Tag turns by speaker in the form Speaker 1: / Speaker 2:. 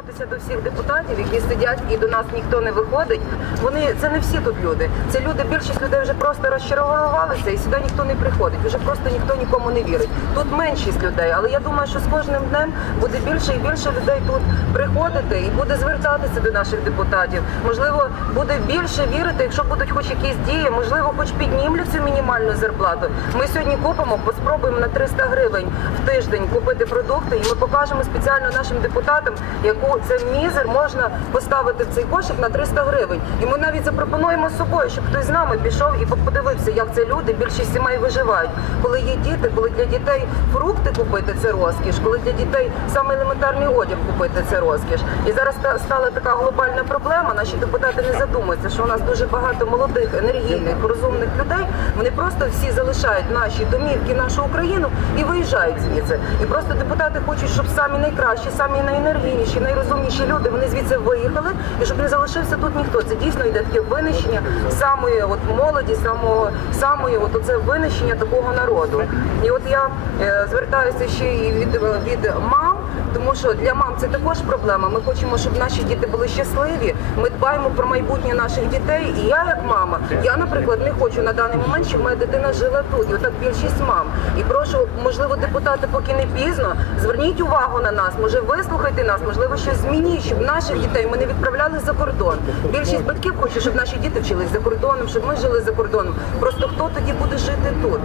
Speaker 1: звернутися до всіх депутатів, які сидять і до нас ніхто не виходить. Вони це не всі тут люди. Це люди, більшість людей вже просто розчарувалися, і сюди ніхто не приходить. Вже просто ніхто нікому не вірить. Тут меншість людей, але я думаю, що з кожним днем буде більше і більше людей тут приходити і буде звертатися до наших депутатів. Можливо, буде більше вірити, якщо будуть хоч якісь дії, можливо, хоч піднімлять цю мінімальну зарплату. Ми сьогодні купимо, поспробуємо на 300 гривень в тиждень купити продукти, і ми покажемо спеціально нашим депутатам, яку це мізер можна поставити цей кошик на 300 гривень. І ми навіть запропонуємо з собою, щоб хтось з нами пішов і подивився, як це люди. Більшість сімей виживають. Коли є діти, коли для дітей фрукти купити це розкіш, коли для дітей саме елементарний одяг купити це розкіш. І зараз ста- стала така глобальна проблема. Наші депутати не задумуються, що у нас дуже багато молодих, енергійних, розумних людей. Вони просто всі залишають наші домівки, нашу Україну і виїжджають звідси. І просто депутати хочуть, щоб самі найкращі, самі найенергійніші, найрозумніші люди вони звідси виїхали, і щоб не залишився тут ніхто. Це дійсно йде таке винищення самої от молоді, самого самої, от оце винищення такого народу. І от я е, звертаюся ще і від, від мам. Тому що для мам це також проблема. Ми хочемо, щоб наші діти були щасливі. Ми дбаємо про майбутнє наших дітей. І я, як мама, я, наприклад, не хочу на даний момент, щоб моя дитина жила тут. І отак більшість мам. І прошу, можливо, депутати, поки не пізно, зверніть увагу на нас. Може, вислухайте нас, можливо, щось змініть, щоб наших дітей ми не відправляли за кордон. Більшість батьків хоче, щоб наші діти вчились за кордоном, щоб ми жили за кордоном. Просто хто тоді буде жити тут?